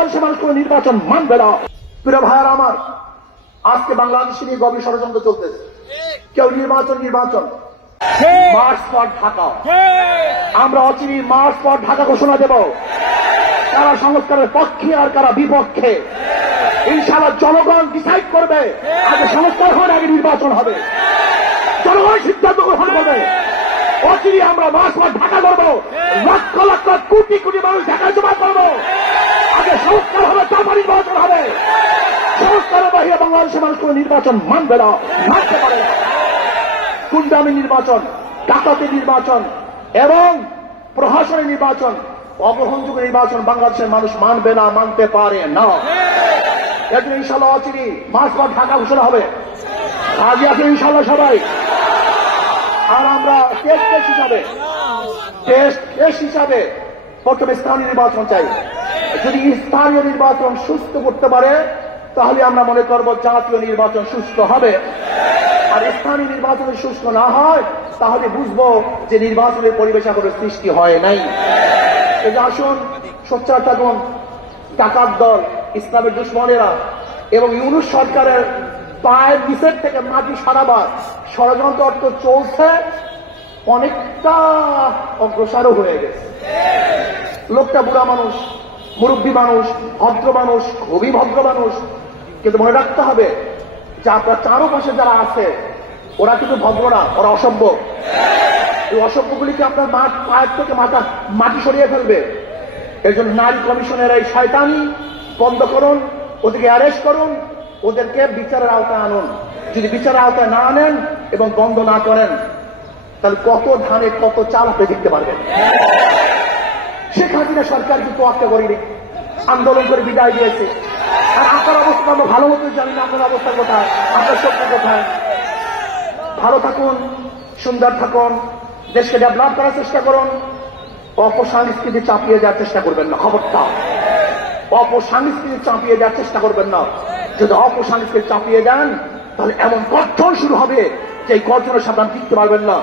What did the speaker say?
বাংলাদেশের মানুষ কোনো নির্বাচন মানবে না। প্রিয় ভাইয়ার আমার, আজকে বাংলাদেশে নিয়ে গভীর ষড়যন্ত্র চলতেছে। কেউ নির্বাচন মার্চ ফর ঢাকা, আমরা অচিরে মার্চ ফর ঢাকা ঘোষণা দেব। কারা সংস্কারের পক্ষে আর কারা বিপক্ষে, ইনশাআল্লাহ জনগণ ডিসাইড করবে। আগে সংস্কার হবে, আগে নির্বাচন হবে, জনগণ সিদ্ধান্ত গ্রহণ করবে। অচিরে আমরা মার্চ ফর ঢাকা করবো, লক্ষ লক্ষ কোটি কোটি মানুষ ঢাকায় জমা করবো। আগে সংস্কার হবে, তারপর নির্বাচন হবে। সংস্কারের বাহিরে বাংলাদেশের মানুষ কোন নির্বাচন মানবে না, মানতে পারে না। গুন্ডামি নির্বাচন, ডাকাতি নির্বাচন এবং প্রহসনের নির্বাচন, অগ্রহণযোগ্য নির্বাচন বাংলাদেশের মানুষ মানবে না, মানতে পারে না। এজন্য ইনশাআল্লাহ অচিরে মার্চ ফর ঢাকা ঘোষণা হবে। আগে আছে ইনশাআল্লাহ সবাই। আর আমরা টেস্ট হিসাবে প্রথমে স্থানীয় নির্বাচন চাই। যদি স্থানীয় নির্বাচন সুস্থ করতে পারে তাহলে আমরা মনে করব জাতীয় নির্বাচন সুস্থ হবে। আর স্থানীয় নির্বাচন সুস্থ না হয় তাহলে বুঝবো যে নির্বাচনের পরিবেশ এখনো সৃষ্টি হয় নাই। এই যে আসুন সোচ্চার থাকুন, ডাকাত দল, ইসলামের দুশ্মনেরা এবং ইউনূস সরকারের পায়ের নিচের থেকে মাটি সরাবার ষড়যন্ত্র অর্থ চলছে, অনেকটা অগ্রসরও হয়ে গেছে। লোকটা বুড়া মানুষ, মুরব্বী মানুষ, ভদ্র মানুষ, খুবই ভদ্র মানুষ, কিন্তু মনে রাখতে হবে যে আপনার চারপাশে যারা আছে ওরা কিন্তু ভদ্র না, ওরা অসভ্য। এই অসভ্যগুলিকে আপনার পায়ের থেকে মাটি সরিয়ে ফেলবে। এর জন্য নারী কমিশনের এই শয়তানি বন্ধ করুন, ওদেরকে অ্যারেস্ট করুন, ওদেরকে বিচারের আওতায় আনুন। যদি বিচারের আওতায় না আনেন এবং বন্ধ না করেন তাহলে কত ধানে কত চাল আপনি দেখতে পারবেন। শেখ হাসিনা সরকার কিন্তু তোয়াক্কা করেনি, আন্দোলন করে বিদায় দিয়েছে। আর আপনার অবস্থা আমরা ভালো মতো জানি না, আপনার অবস্থা কোথায়, আপনার শক্তি কোথায়। ভালো থাকুন, সুন্দর থাকুন, দেশকে ডেভেলপ করার চেষ্টা করুন। অপসংস্কৃতি চাপিয়ে দেওয়ার চেষ্টা করবেন না, খবরদার। অপসংস্কৃতি চাপিয়ে দেওয়ার চেষ্টা করবেন না। যদি অপসংস্কৃতি চাপিয়ে দেন তাহলে এমন গর্জন শুরু হবে যে এই গর্জনের সাথে টিকতে পারবেন না।